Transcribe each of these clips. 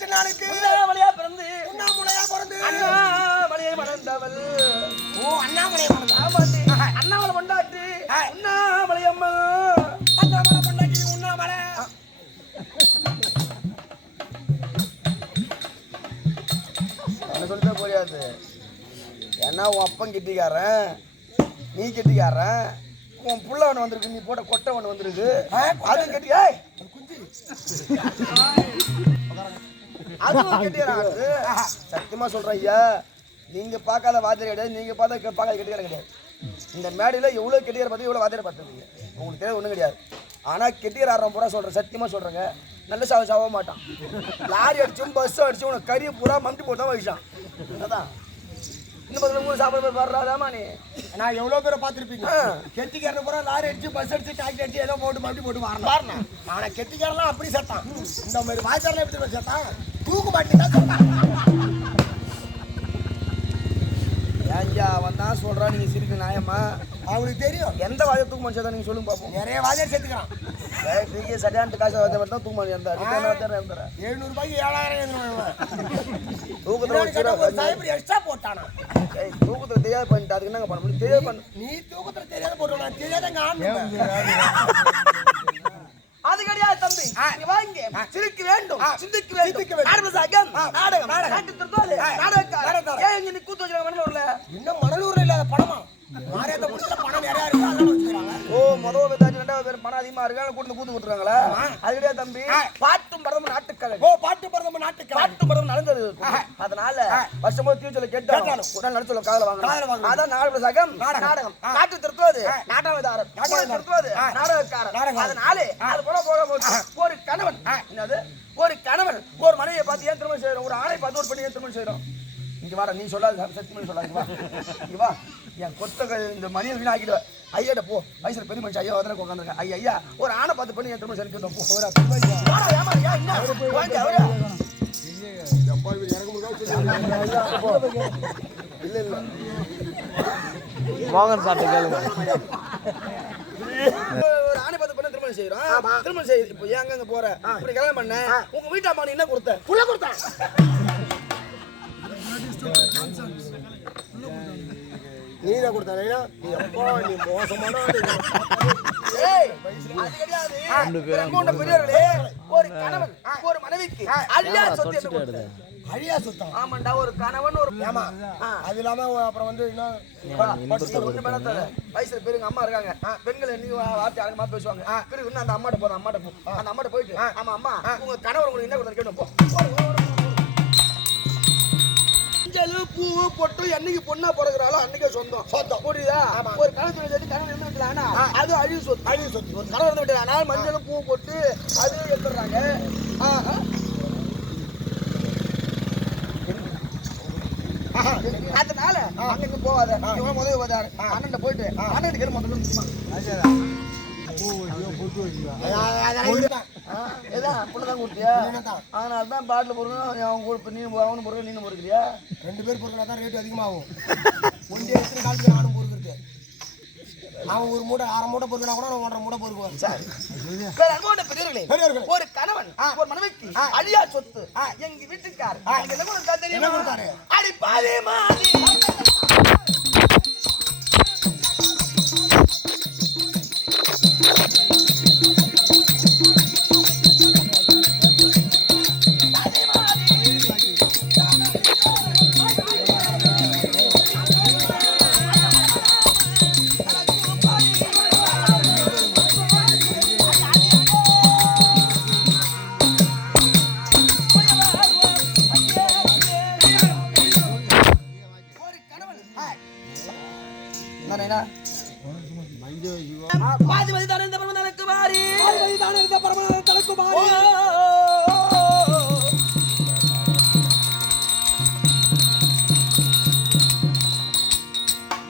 சின்னானுக்கு உண்ணாமலையா பிறந்து அண்ணாமலையை மணந்தவள். ஓ அண்ணாமலை ஆமாண்டி, அண்ணாமலை கொண்டாட்டு உண்ணாமலை அம்மா. அண்ணாமலை கொண்டாட்டி உண்ணாமலை சொல்லிதான் புரியாது. ஏன்னா உன் அப்பன் கெட்டிக்காரன், நீ கெட்டிக்காரன், உன் புள்ள ஒன்று வந்திருக்கு, நீ போட்ட கொட்டை ஒன்று வந்திருக்கு, அது கெட்டியா அதுவும் கெட்டிக்காரன். சத்தியமா சொல்றேன் ஐயா, நீங்க பார்க்காத வாத்தியார் கிடையாது, நீங்க பார்க்காத கெட்டிக்காரன் கிடையாது. இந்த மேடையில் எவ்வளோ கெட்டிக்கார பார்த்து எவ்வளோ வாத்தியார் பார்த்துருக்கீங்க, உங்களுக்கு தெரியாது ஒன்றும் கிடையாது. ஆனால் கெட்டிக்கார ஆடுறோம் பூரா சொல்கிறேன், சத்தியமாக சொல்கிறேங்க, நல்ல சாவ மாட்டான். லாரி அடிச்சும் பஸ் அடிச்சும் உனக்கு கறியை பூரா மம்டி போட்டு தான் வகிச்சான். என்னதான் இன்னும் பதில் மூணு சாப்பிட போய் வர்றாதாமா நீ? நான் எவ்வளோ பேரை பார்த்துருப்பீங்க. கெட்டிக்காரன் பூரா லாரி அடிச்சு பஸ் அடிச்சு டாக்டர் அடிச்சு ஏதோ போட்டு மம்டி போட்டு வரணும். ஆனால் கெட்டிக்காரெல்லாம் அப்படி செத்தான். இந்த மாதிரி வாய்ச்சாரெலாம் எப்படி செத்தான்? தூக்கு மாட்டி தான் சொன்னான். ஏஞ்சா அவன் தான் சொல்கிறான், நீங்கள் சிரிக்க நியாயமா? அவனுக்கு தெரியும் எந்த வாதியை தூக்கு மனுஷன் தான் நீங்கள் சொல்லுங்க பார்ப்போம். நிறைய வாதியார் சேர்த்துக்கிறான். நீங்க சரியான காசு வாதியை மட்டும் தான் தூக்கு மனுஷன் இருந்தார். 700 ரூபாய்க்கு 7000 தூக்கத்தில் சைபர் எக்ஸ்ட்ரா போட்டானா? தூக்கத்தில் தெரியாது பண்ணிட்டு அதுக்கு என்னங்க பண்ண முடியும்? தெரியாது பண்ண நீ தூக்கத்தில் தெரியாத போட்டு நான் தெரியாதங்க ஆண்டு. அது கிடையாது தம்பி, வாங்க சிரிக்க வேண்டும், சிந்திக்க வேண்டும். நாடகம் ஏன் நீ கூத்து வச்சிருக்க மணலூர்ல? இன்னும் மணலூர்ல இல்லாத பணமா? மாரியாத புடிச்ச பணம் நிறைய இருக்கு, அதனால வச்சிருக்காங்க. ஓ முதல் பேர் ரெண்டாவது பேர் பணம் அதிகமா இருக்காங்க, கூட்டு கூத்து விட்டுருக்காங்களா? அது கிடையாது தம்பி, பாட்டும் பரதமும் நாட்டுக்கலை. ஓ பாட்டு பரதமும் நாட்டுக்கலை. பாட்டும் பரதம் நடந்தது. அதனால வருஷமோ தீர்ச்சல கேட்டாலும் உடனே நடுச்சல காதல வாங்க. அதான் நாடகம் நாடகம் நாட்டு திருத்துவது நாடகதாரர் திருத்துவது நாடகக்காரர். அதனால அது போல ஒரு கணவன் என்னது, ஒரு கணவன் ஒரு மனைவியை பார்த்து ஏன் திருமணம் செய்யறோம், ஒரு ஆணை பார்த்து ஒரு பெண்ணை ஏன் திருமணம் செய்யறோம்? இங்க வாடா, நீ சொல்லாது சத்தியமா சொல்லாது. இங்க வா, என் கொத்த இந்த மணியை வீணாக்கிட்டு ஐயாட்ட போ, வயசுல பெரிய மனுஷன் ஐயா வந்து உட்காந்துருங்க. ஐயா ஐயா ஒரு ஆணை பார்த்து பண்ணி என் திருமணம் செஞ்சுட்டோம். இல்ல இல்ல வாங்கன்னு சாப்பிட்டு கேளுங்க. ஒரு ஆணை பார்த்து பண்ண திருமணம் செய்யறோம். திருமணம் செய்ய இப்போ ஏன் அங்க போற, இப்படி கல்யாணம் பண்ண, உங்க வீட்டாம்மா நீ என்ன கொடுத்த? புள்ள கொடுத்தா? நீங்க கொடுத்தாலே நீ அப்பா நீ மோசமான பெரியவர்களே, ஒரு கணவன் ஒரு மனைவிக்கு அழியா சொத்து என்ன கொடுத்த? அழியா சொத்தா? ஆமாண்டா, ஒரு கணவன் ஒரு ஏமா அது இல்லாம அப்புறம் வந்து வயசுல பெருங்க அம்மா இருக்காங்க, பெண்கள் நீ வார்த்தை அழகமா பேசுவாங்க. பிறகு இன்னும் அந்த அம்மாட்ட போறோம், அந்த அம்மாட்ட போயிட்டு ஆமா அம்மா உங்க கணவர் உங்களுக்கு என்ன கொடுத்த கேட்கணும். பூ போட்டு என்னைக்கு பொண்ணா பிறகுறாலோ அன்னைக்கே சொந்தம் புரியுதா? ஒரு கணக்கு கணவன் இருந்து விட்டுலானா அது அழிவு சொத்து. ஒரு கணவன் இருந்து விட்டுலானா மஞ்சளும் பூ போட்டு அது எடுத்துடுறாங்க. அதனால அன்னைக்கு போவாத, இவ்வளவு முதல் போதாரு அண்ணன் போயிட்டு அண்ணன் கேட்டு முதல்ல அதனாலதான் பாட்டில் பொருள் அவங்க நீ அவனு பொருள் நீனு பொறுக்கிறியா? 2 பேர் பொருள்னா தான் ரேட் அதிகமாகும். ஒன்றே எத்தனை காலத்துக்கு நானும் பொறுக்கிறது. அவன் ஒரு மூட்டை 1/2 மூட்டை பொறுக்கினா கூட 1.5 மூட்டை பொறுக்குவான். ஒரு கணவன் ஒரு மனைவிக்கு அழியா சொத்து எங்க வீட்டுக்கார் என்ன கொடுத்தாரு? அடி பாதி மாதி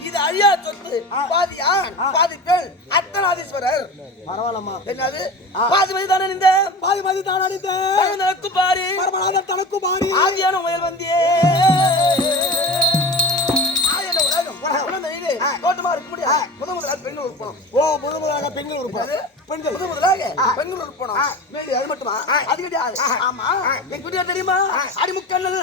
இது அழியா சொத்து. பாதி ஆண் பாதி பெண் அர்த்தநாதீஸ்வரர். பரவாயில்லம்மா. என்னது பாதி மதி தானே இந்த பாதி மதி தான் அடித்த தனக்கு பாரி பரமநாதன் தனக்கு பாரி ஆதியான முயல் வந்தியே ஆயன உலகம் தோட்டமா இருக்க முடியாது. முதலாக பெங்களூர் போனோம். ஓ முதலாக பெங்களூர் பெண்கள் முதலாக பெங்களூர் போனோம். மேலே அது மட்டுமா? அது கிடையாது. ஆமா என் குடியா தெரியுமா? அடிமுக்கண்ணல்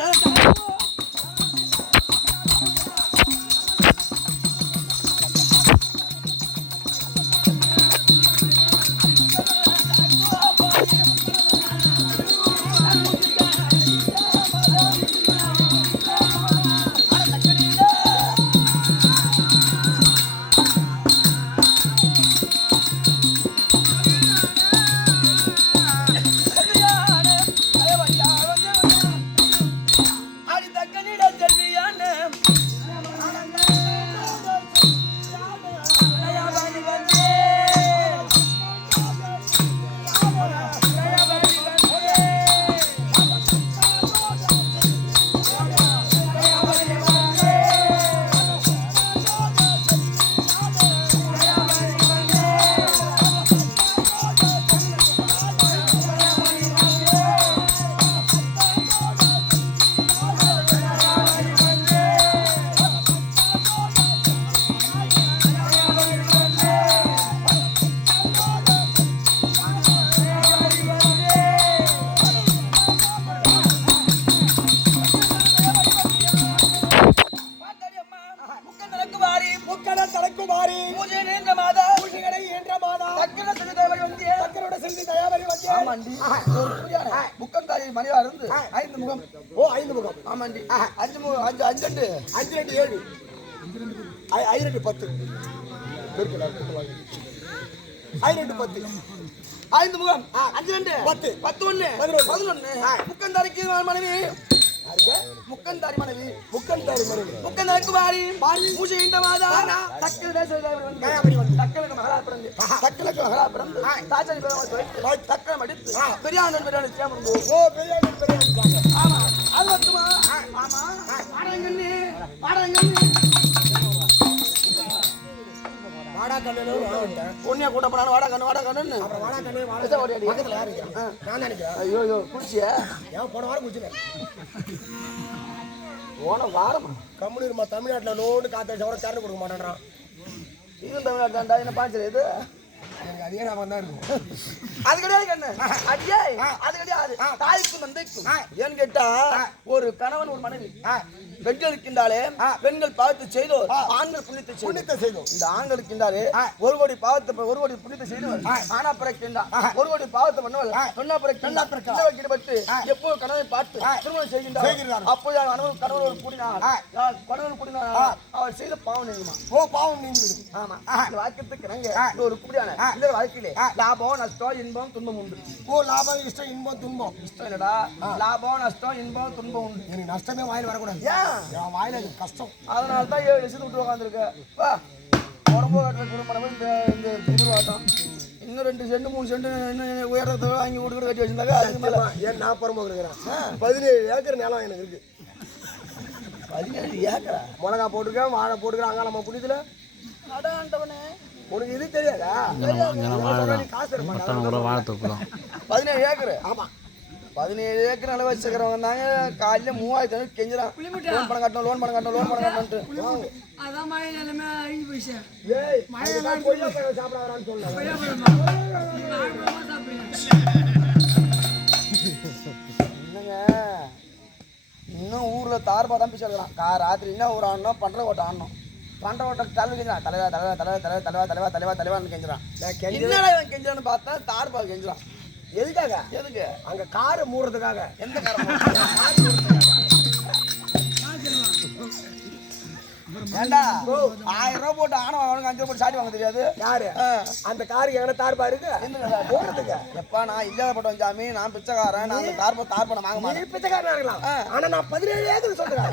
மணியா இருந்து 5 முகம். ஓ 5 முகம். ஆமாண்டி 5 முகம் 5 2 5 2 7 5 2 10 பெருக்கல 5 2 10 5 முகம் 5 2 10 11 11 முக்கந்தாரிக்கு மனைவி முக்கந்தாரி மனைவி முக்கந்தாரிக்கு வாரி பூஜை இந்த மாதா தக்கல் தக்கலுக்கு மகளா பிறந்து தாச்சாரி தக்கலம் அடித்து பெரியாண்டன் பெரியாண்டி சேமந்து. ஓ பெரியாண்டன் ஆமா அது மட்டுமா? ஆமா வாடகண்ணி பொண்ணியா கூட்ட போறானு வாடகண்ணு அப்புறம் வாடாக்கண்ணு பக்கத்துல யாரு இருக்கா? நான் நினைக்கிறேன். ஐயோ குடிச்சியா? ஏன் போன வாரம் குடிச்சேன். போன வாரம் கம்முனிருமா தமிழ்நாட்டுல லோடு காத்த சவர கரண்ட் கொடுக்க மாட்டேன்றான். இது தமிழ்நாட்டு என்ன பாய்ச்சல் இது? அதே நாம தான் இருக்கும். அது கிடையாது கண்ணு அடியே அது கிடையாது. தாய்க்கும் தந்தைக்கும் ஏன்னு கேட்டா ஒரு கணவன் ஒரு மனைவி பெண்கள் இருக்கின்றாலே பெண்கள் பாவத்தை செய்தோர் ஆண்கள் புண்ணியத்தை செய்தோம். இந்த ஆண்கள் இருக்கின்றாலே 1 கோடி பாவத்தை 1 கோடி புண்ணியத்தை செய்தவர் ஆனா பிறக்கின்றார். 1 கோடி பாவத்தை பண்ணவர் பெண்ணா பிறக்கிட்டு எப்போ கணவனை பார்த்து திருமணம் செய்கின்றார். அப்போ கணவன் ஒரு கூடினார் அவர் செய்த பாவம் நீங்குமா? ஓ பாவம் நீங்கி விடும். ஆமா இந்த வாக்கியத்துக்கு ஒரு கூடியான இந்த வாழ்க்கையிலே லாபம் நஷ்டம் இன்பம் துன்பம் உண்டு. ஓ லாபம் இஷ்டம் இன்பம் துன்பம். இஷ்டம் இல்லடா லாபம் நஷ்டம் இன்பம் துன்பம் உண்டு. எனக்கு நஷ்டமே வாயில் வரக்கூடாது. என் வாயில அது கஷ்டம். அதனாலதான் 7 லட்சத்து விட்டு உட்காந்துருக்க. உடம்பு கட்டுற குடும்பம் இந்த திருவாட்டம் இன்னும் 2 சென்ட் 3 சென்ட் இன்னும் உயரத்தை வாங்கி வீடு கட்டி வச்சிருந்தாங்க. அதுக்கு மேல ஏன் நான் புறம்போக்கு இருக்கிறேன். 17 ஏக்கர் நிலம் எனக்கு இருக்கு. 17 ஏக்கரா? மிளகா போட்டுருக்கேன், வாழை போட்டுக்கிறேன். அங்கே நம்ம புனிதுல அடாண்டவனே உனக்கு இது தெரியாதா? காசு இருப்பாங்க. 17 ஏக்கர். ஆமா 17 ஏக்கர் நில வச்சுக்கிறவங்க தாங்க. காலையில 3000 கெஞ்சிரான். லோன் பணம் கட்டணும். அதான் மழை நிலைமை அழிஞ்சு போயிடுச்சு. ஏய் மழை கொய்யாப்பழம் சாப்பிடாதான்னு சொல்லலாம். என்னங்க இன்னும் ஊர்ல தார்பா தான் பிடிச்சிருக்கிறான். ராத்திரி என்ன ஊர் ஆடணும் பண்ற ஓட்ட ஆடணும். பண்ற ஓட்ட தலைவர் கெஞ்சிரான். தலைவான்னு கெஞ்சிரான். என்னடா இவன் கெஞ்சிரான்னு பார்த்தா தார்பா கெஞ்சிரான். எதுக்கு அங்க காரை மூடுறதுக்காக. எந்த காரம் ஏண்டா 1000 ரூபாய் போட்டு ஆணவம் அவனுக்கு 5 ரூபாய் போட்டு சாட்டி வாங்க தெரியாது. யாரு அந்த காருக்கு எங்கன்னா தார்பா இருக்கு போடுறதுக்கு? எப்பா நான் இல்லாத போட்டோம் சாமி, நான் பிச்சைக்காரன், நான் அந்த தார்பா வாங்க மாட்டேன். நீ பிச்சைக்காரனா இருக்கலாம். ஆனா நான் 17 ஏக்கர் சொல்றேன்.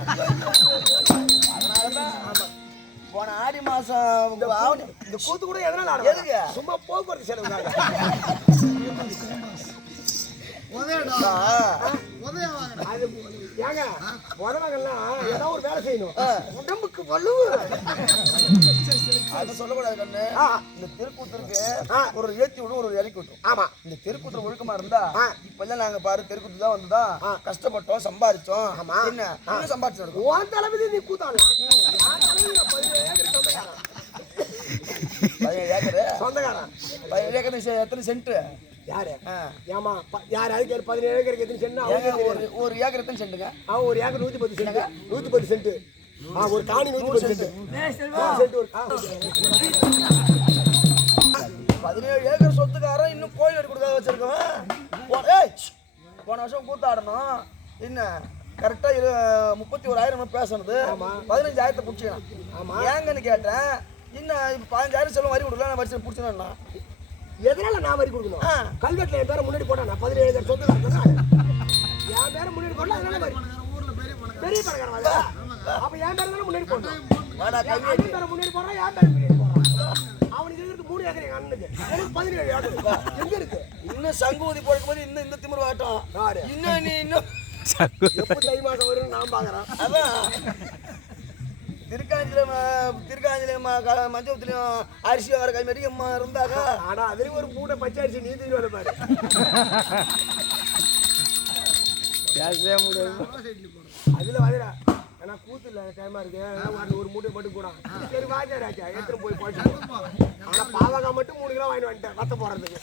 அதனாலதான் போன ஆடி மாசம் இந்த கூத்து கூட எதனால எதுக்கு? சும்மா போக்குவரத்து செலவுக்காக. அது ஏங்க உடம்புகள்லாம் ஏதாவது ஒரு வேலை செய்யணும் உடம்புக்கு வலுவு அதை சொல்லக்கூடாது கண்ணு. இந்த தெருக்கூத்துருக்கு ஒரு ஏத்தி விடும் ஒரு இறக்கி விட்டும். ஆமா இந்த தெருக்கூத்துல ஒழுக்கமா இருந்தா இப்பெல்லாம் நாங்க பாரு தெருக்கூத்து தான் வந்துதான் கஷ்டப்பட்டோம் சம்பாதிச்சோம். என்ன இன்னும் சம்பாதிச்சு நடக்கும். உன் தலைவிதி நீ கூத்தாடலாம் 17 ஏக்கரு சொந்தக்காரன் 17 ஏக்கர் எத்தனை சென்ட்? யாரு ஏமா யார் அதுக்கு 17 ஏக்கருக்கு எத்தனை சென்ட்? ஒரு ஏக்கர் எத்தனை சென்ட்டுங்க? ஒரு ஏக்கர் 110 சென்ட் 110 சென்ட் ஒரு காணி 110 சென்ட் ஒரு 17 ஏக்கர் சொத்துக்காரன் இன்னும் கோயில் எடுக்க கொடுக்காத வச்சிருக்கவன். போன வருஷம் கூத்தாடணும் என்ன கரெக்டா 31,000 பேசணுது 15,000 பிடிச்சிக்கலாம். ஏங்கன்னு கேட்டேன். இன்னும் இப்ப 15,000 செலவு வரி கொடுக்கல நான் வருஷம் பிடிச்சேன்னா எதனால நான் வரி கொடுக்கணும்? கல்வெட்டுல என் பேரை முன்னாடி போட்டேன் 17 ஏக்கர் சொத்துக்காரன் என் பேரை முன்னாடி போடல அதனால வரி பெரிய பணக்காரன் அப்ப என் பேரை தானே முன்னாடி போடணும். என் பேரை முன்னாடி போடுறான் என் பேரை முன்னாடி போடுறான். அவனுக்கு இருக்கிறது 3 ஏக்கர் எங்க அண்ணனுக்கு எனக்கு 17 ஏக்கர் எங்க இருக்கு? இன்னும் சங்கூதி போடுக்கும் போது இன்னும் இந்த திமிரு வாட்டம் இன்னும் நீ இன்னும் எப்ப தை மாசம் வரும் நான் பாக்குறேன். அதான் திருக்காஞ்சில மஞ்சத்திலையும் அரிசி வர கை மாரி அம்மா இருந்தாங்க. ஆனா அதுலயும் ஒரு மூட்டை பச்சை அரிசி நீ தூக்கி வர பாரு. அதுல வந்துடா ஏன்னா கூத்து இல்ல டைமா இருக்கு ஒரு மூட்டை மட்டும் கூட சரி வாஜா ராஜா எடுத்துட்டு போய் போயிட்டு. ஆனா பாவகா மட்டும் 3 கிலோ வாங்கிட்டு வந்துட்டேன் வத்த போறதுக்கு.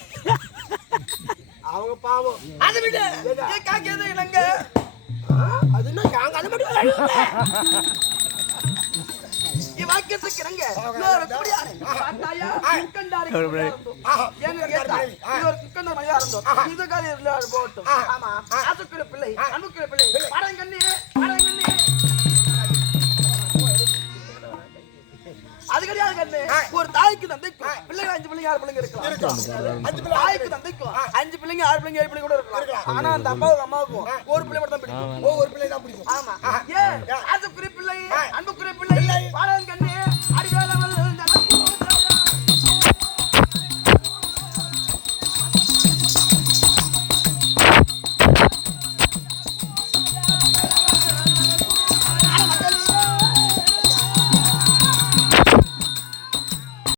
அவங்க பாவம் அதை விட காக்கியது இல்லைங்க. அது என்ன காங்க அதை மட்டும் வாக்கியத்துக்கு இறங்க ஒரு குடியானை பார்த்தாயா குக்கண்டாரி ஏன்னு கேட்டா இது ஒரு குக்கண்டார் மலையா இருந்தோம் இது காலையில போட்டோம். ஆமா ஆசுக்குள்ள பிள்ளை அன்புக்குள்ள பிள்ளை படங்கண்ணே அது கிடையாது கண்ணு. ஒரு தாய்க்கு தந்தைக்கும் பிள்ளைங்க 5 பிள்ளைங்க 6 பிள்ளைங்க இருக்கலாம். தாய்க்கு தந்தைக்கும் 5 பிள்ளைங்க 6 பிள்ளைங்க 7 பிள்ளைங்க கூட இருக்கலாம். ஆனா அந்த அப்பாவுக்கும் அம்மாவுக்கும் ஒரு பிள்ளை மட்டும் தான் பிடிக்கும். ஒரு பிள்ளை தான் பிடிக்கும். ஆமா ஏன் அது